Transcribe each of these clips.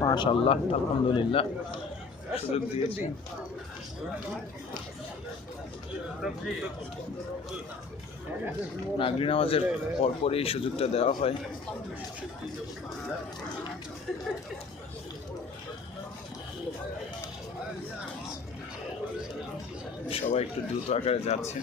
মাশাআল্লাহ, আলহামদুলিল্লাহ, সুযোগ দিয়েছি। মাগরিব নামাজের পরপরই এই সুযোগটা দেওয়া হয়। সবাই একটু দ্রুত আকারে যাচ্ছে।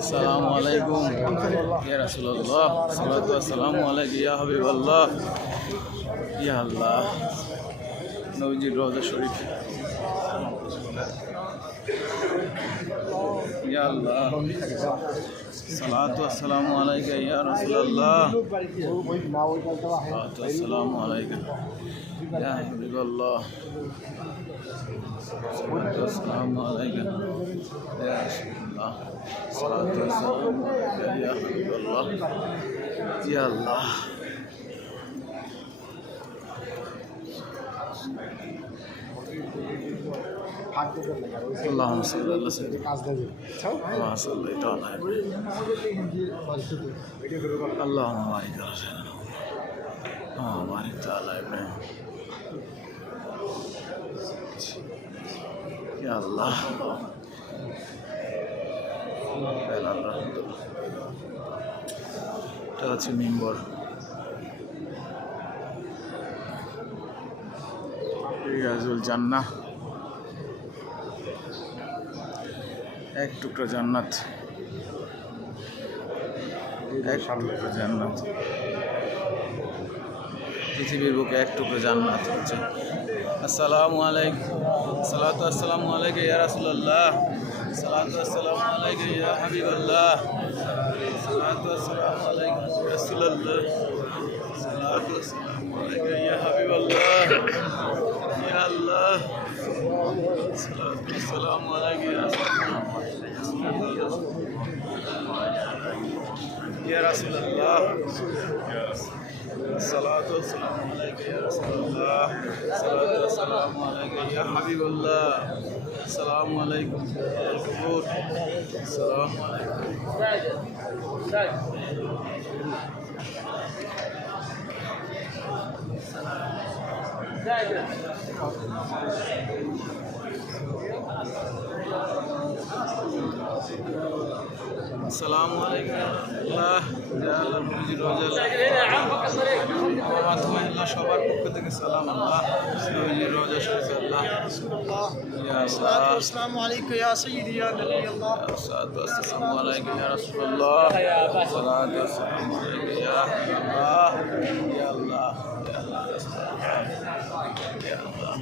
আসসালামু আলাইকুম ইয়া রাসূলুল্লাহ, সাল্লাতু ওয়াসসালামু আলাইকা ইয়া হাবিবাল্লাহ। ইয়া আল্লাহ, নবীজির রওজা শরীফ। ইয়া আল্লাহ, সালাতু ওয়াসসালামু আলাইকা ইয়া রাসূলুল্লাহ, সালাতু ওয়াসসালামু আলাইকা ইয়া হাবিবাল্লাহ, সালাতু ওয়াসসালামু আলাইকা ইয়া রাসূলুল্লাহ, সালাতু ওয়াসসালামু আলাইকা ইয়া হাবিবাল্লাহ। ইয়া আল্লাহ, اللهم صل على سيدنا اللهم صل على اللهم بارك على سيدنا اللهم بارك على ابراهيم। يا الله এটা হচ্ছে মিম্বর। রিয়াজুল জান্নাহ, এক টুকরো জান্নাত, এক টুকরো জান্নাত, পৃথিবীর বুকে এক টুকরো জান্নাত হচ্ছে। আসসালামু আলাইকুম, সালাতু আসসালামু আলাইকা ইয়া রাসূলুল্লাহ, সালাতু আসসালামু আলাইকা ইয়া হাবিবাল্লাহ, সালাতু আসসালামু আলাইকা ইয়া রাসূলুল্লাহ, সালাতু আসসালামু আলাইকা ইয়া হাবিবাল্লাহ। ইয়া আল্লাহ, সালাতু আসসালামু আলাইকা ইয়া রাসূলুল্লাহ, ইয়া রাসূলুল্লাহ, সালাতু ওয়াসসালামু আলাইকা ইয়া রাসূলুল্লাহ, সালাতু ওয়াসসালামু আলাইকা ইয়া হাবিবাল্লাহ। আসসালামু আলাইকুম আল কবুর, আসসালামু আলাইকুম। আসসালামু আলাইকুম আল্লাহ, সবার পক্ষ থেকে সালাম আল্লাহ, নবীজির রওজা শরীফ আল্লাহ। আসসালামু আলাইকুম ইয়া সাইয়্যিদি ইয়া নবী আল্লাহ, আসসালামু আলাইকুম ইয়া রাসূলুল্লাহ, সালাতু ওয়াসসালামু আলাইকা ইয়া আল্লাহ। ইয়া আল্লাহ, ইয়া আল্লাহ, ইয়া আল্লাহ।